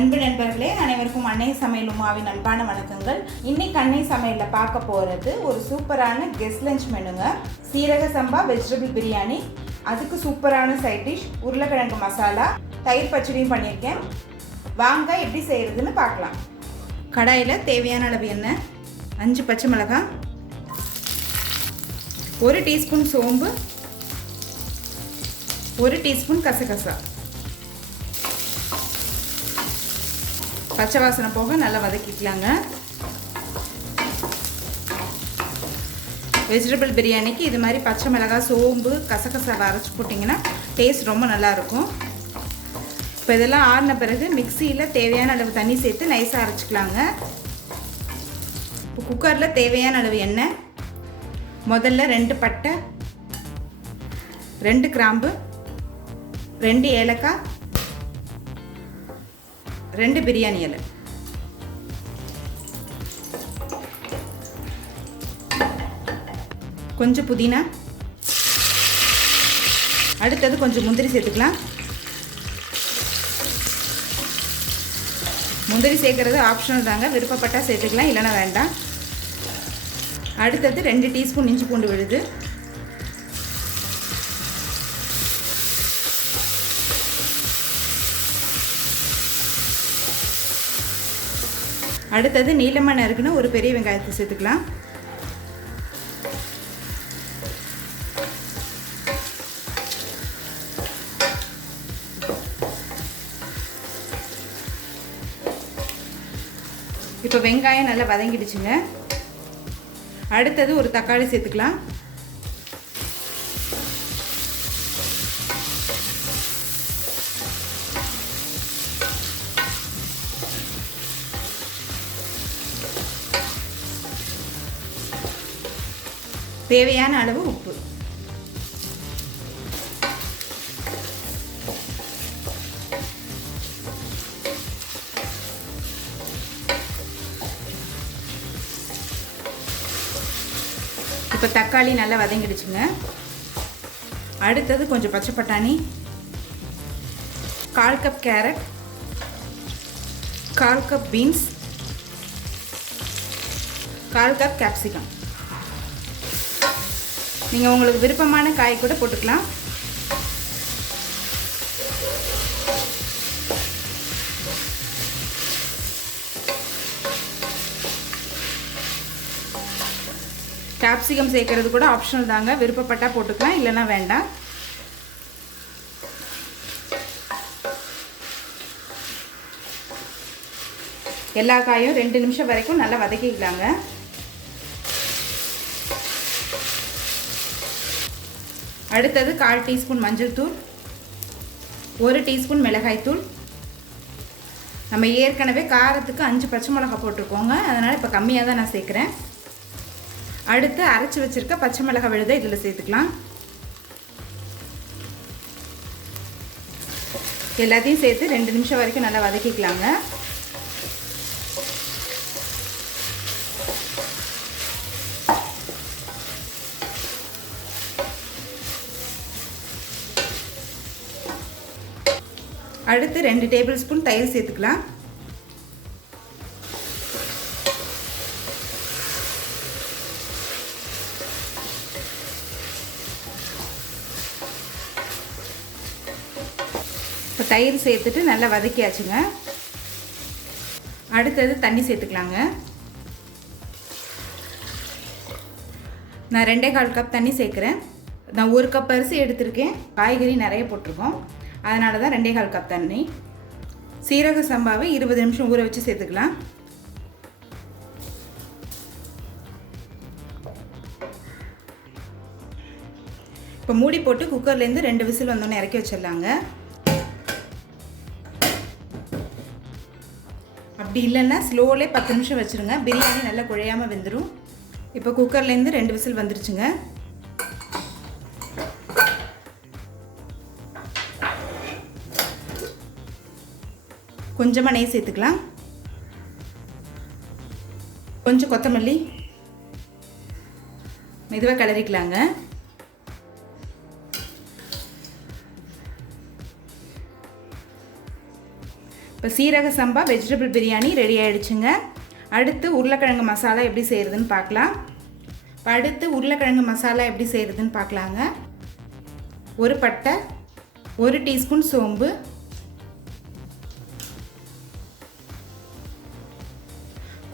அன்பு நண்பர்களே, அனைவருக்கும் அன்னை சமையல் உமாவின் அன்பான வணக்கங்கள். இன்னைக்கு அன்னை சமையலில் பார்க்க போகிறது ஒரு சூப்பரான கெஸ்ட் லஞ்ச் மெனுங்க. சீரக சம்பா வெஜிடபிள் பிரியாணி, அதுக்கு சூப்பரான சைட் டிஷ் உருளைக்கிழங்கு மசாலா, தயிர் பச்சடியும் பண்ணியிருக்கேன். வாங்க எப்படி செய்கிறதுன்னு பார்க்கலாம். கடாயில் தேவையான அளவு எண்ணெய், 5 பச்சை மிளகாய், 1 டீஸ்பூன் சோம்பு, 1 டீஸ்பூன் கசகசா, பச்சை வாசனை போக நல்லா வதக்கிக்கலாங்க. வெஜிடபிள் பிரியாணிக்கு இது மாதிரி பச்சை மிளகாய், சோம்பு, கசகசாவை அரைச்சி போட்டிங்கன்னா டேஸ்ட் ரொம்ப நல்லாயிருக்கும். இப்போ இதெல்லாம் ஆறின பிறகு மிக்சியில் தேவையான அளவு தண்ணி சேர்த்து நைஸாக அரைச்சிக்கலாங்க. இப்போ குக்கரில் தேவையான அளவு எண்ணெய், முதல்ல 2 பட்டை, 2 கிராம்பு, 2 ஏலக்காய், 2 பிரியாணி இலை, கொஞ்சம் புதினா, அடுத்தது கொஞ்சம் முந்திரி சேர்த்துக்கலாம். முந்திரி சேர்க்கறது ஆப்ஷனல் தாங்க, விருப்பப்பட்டால் சேர்த்துக்கலாம், இல்லைன்னா வேண்டாம். அடுத்தது 2 டீஸ்பூன் இஞ்சி பூண்டு விழுது, அடுத்தது நீளமாக நறுக்குன்னு ஒரு பெரிய வெங்காயத்தை சேர்த்துக்கலாம். இப்போ வெங்காயம் நல்லா வதங்கிடுச்சுங்க. அடுத்தது ஒரு தக்காளி சேர்த்துக்கலாம். தேவையான அளவு உப்பு, இப்போ தக்காளி நல்லா வதங்கிடுச்சுங்க. அடுத்தது கொஞ்சம் பச்சை பட்டாணி, 1/4 cup carrot, 1/4 cup beans, 1/4 cup capsicum. நீங்கள் உங்களுக்கு விருப்பமான காய் கூட போட்டுக்கலாம். கேப்சிகம் சேர்க்கறது கூட ஆப்ஷனல் தாங்க, விருப்பப்பட்டால் போட்டுக்கலாம், இல்லைன்னா வேண்டாம். எல்லா காயும் 2 நிமிஷம் வரைக்கும் நல்லா வதக்கிக்கலாங்க. அடுத்தது 1/4 டீஸ்பூன் மஞ்சள் தூள், 1 டீஸ்பூன் மிளகாய் தூள். நம்ம ஏற்கனவே காரத்துக்கு 5 பச்சை மிளகாய் போட்டிருக்கோங்க, அதனால் இப்போ கம்மியாக தான் நான் சேர்க்குறேன். அடுத்து அரைச்சி வச்சுருக்க பச்சை மிளகாய் விழுதை இதில் சேர்த்துக்கலாம். எல்லாத்தையும் சேர்த்து 2 நிமிஷம் வரைக்கும் நல்லா வதக்கிக்கலாங்க. அடுத்து 2 டேபிள் ஸ்பூன் தயிர் சேர்த்துக்கலாம். இப்போ தயிர் சேர்த்துட்டு நல்லா வதக்கியாச்சுங்க. அடுத்தது தண்ணி சேர்த்துக்கலாங்க. நான் 2.25 கப் தண்ணி சேர்க்குறேன். நான் 1 கப் அரிசி எடுத்திருக்கேன், காய்கறி நிறைய போட்டிருக்கோம், அதனால தான் 2.25 கப் தண்ணி. சீரக சம்பாவை 20 நிமிஷம் ஊற வச்சு சேர்த்துக்கலாம். இப்போ மூடி போட்டு குக்கர்லேருந்து 2 விசில் வந்தோன்னே இறக்கி வச்சிடலாங்க. அப்படி இல்லைன்னா ஸ்லோவிலே 10 நிமிஷம் வச்சுருங்க, பிரியாணி நல்லா குழையாமல் வெந்துடும். இப்போ குக்கர்லேருந்து 2 விசில் வந்துருச்சுங்க. கொஞ்சமாக நெய் சேர்த்துக்கலாம், கொஞ்சம் கொத்தமல்லி, மெதுவாக கிளறிக்கலாங்க. இப்போ சீரக சம்பா வெஜிடபிள் பிரியாணி ரெடி ஆகிடுச்சுங்க. அடுத்து உருளைக்கிழங்கு மசாலா எப்படி செய்கிறதுன்னு பார்க்கலாம். இப்போ அடுத்து உருளைக்கிழங்கு மசாலா எப்படி செய்கிறதுன்னு பார்க்கலாங்க. ஒரு பட்டை, 1 டீஸ்பூன் சோம்பு,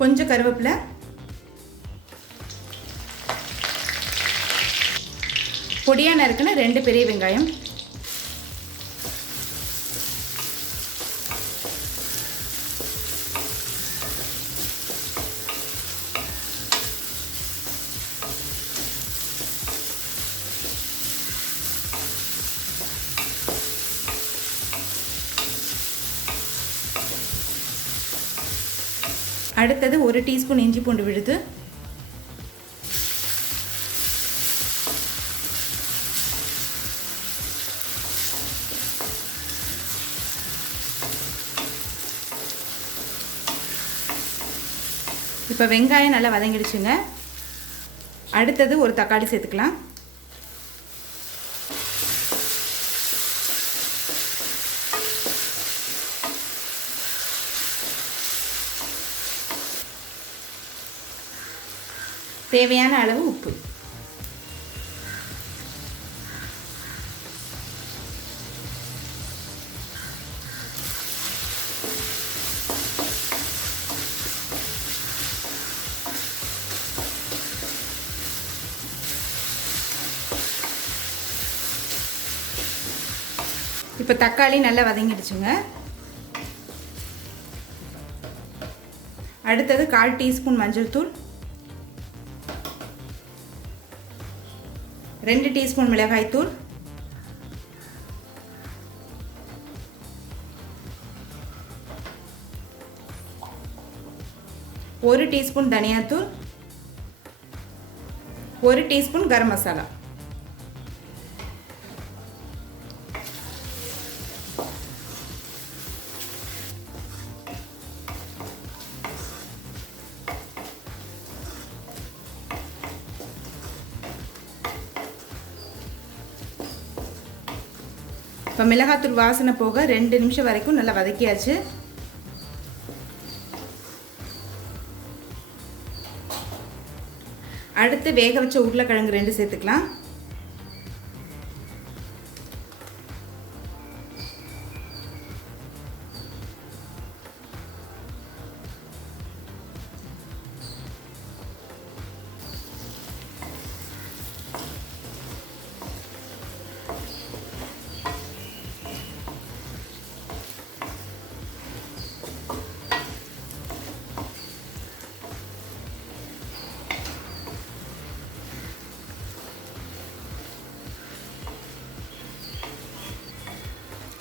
கொஞ்சம் கருவேப்பிலை, பொடியாக நறுக்குன 2 பெரிய வெங்காயம், அடுத்தது 1 டீஸ்பூன் இஞ்சி பூண்டு விழுது, இப்போ வெங்காயம் நல்லா வதங்கிடுச்சுங்க. அடுத்தது ஒரு தக்காளி சேர்த்துக்கலாம். தேவையான அளவு உப்பு. இப்போ தக்காளி நல்லா வதங்கிடுச்சுங்க. அடுத்தது 1/4 டீஸ்பூன் மஞ்சள் தூள், 2 டீஸ்பூன் மிளகாய் தூள், 1 டீஸ்பூன் தனியாத்தூள், 1 டீஸ்பூன் கரம் மசாலா. இப்போ மிளகாத்தூள் வாசனை போக 2 நிமிஷம் வரைக்கும் நல்லா வதக்கியாச்சு. அடுத்து வேக வச்ச உருளைக்கிழங்கு 2 சேர்த்துக்கலாம்.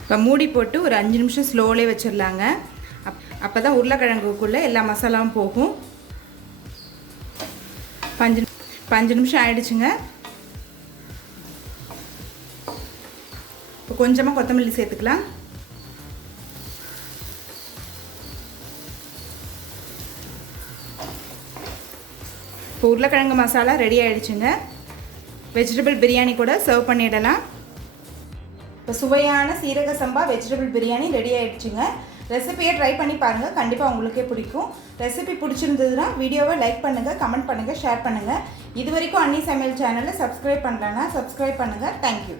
இப்போ மூடி போட்டு ஒரு 5 நிமிஷம் ஸ்லோவிலே வச்சிடலாங்க. அப்போ தான் உருளைக்கிழங்குக்குள்ளே எல்லா மசாலாவும் போகும். 5 நிமிஷம் ஆயிடுச்சுங்க. இப்போ கொஞ்சமாக கொத்தமல்லி சேர்த்துக்கலாம். இப்போ உருளைக்கிழங்கு மசாலா ரெடி ஆகிடுச்சுங்க. வெஜிடபிள் பிரியாணி கூட சர்வ் பண்ணிடலாம். இப்போ சுவையான சீரக சம்பா வெஜிடபிள் பிரியாணி ரெடி ஆகிடுச்சுங்க. ரெசிபியை ட்ரை பண்ணி பாருங்கள், கண்டிப்பாக உங்களுக்கே பிடிக்கும். ரெசிபி பிடிச்சிருந்ததுன்னா வீடியோவை லைக் பண்ணுங்கள், கமெண்ட் பண்ணுங்கள், ஷேர் பண்ணுங்கள். இது வரைக்கும் அன்னி சமையல் சேனலை சப்ஸ்கிரைப் பண்ணலன்னா சப்ஸ்கிரைப் பண்ணுங்கள். தேங்க்யூ.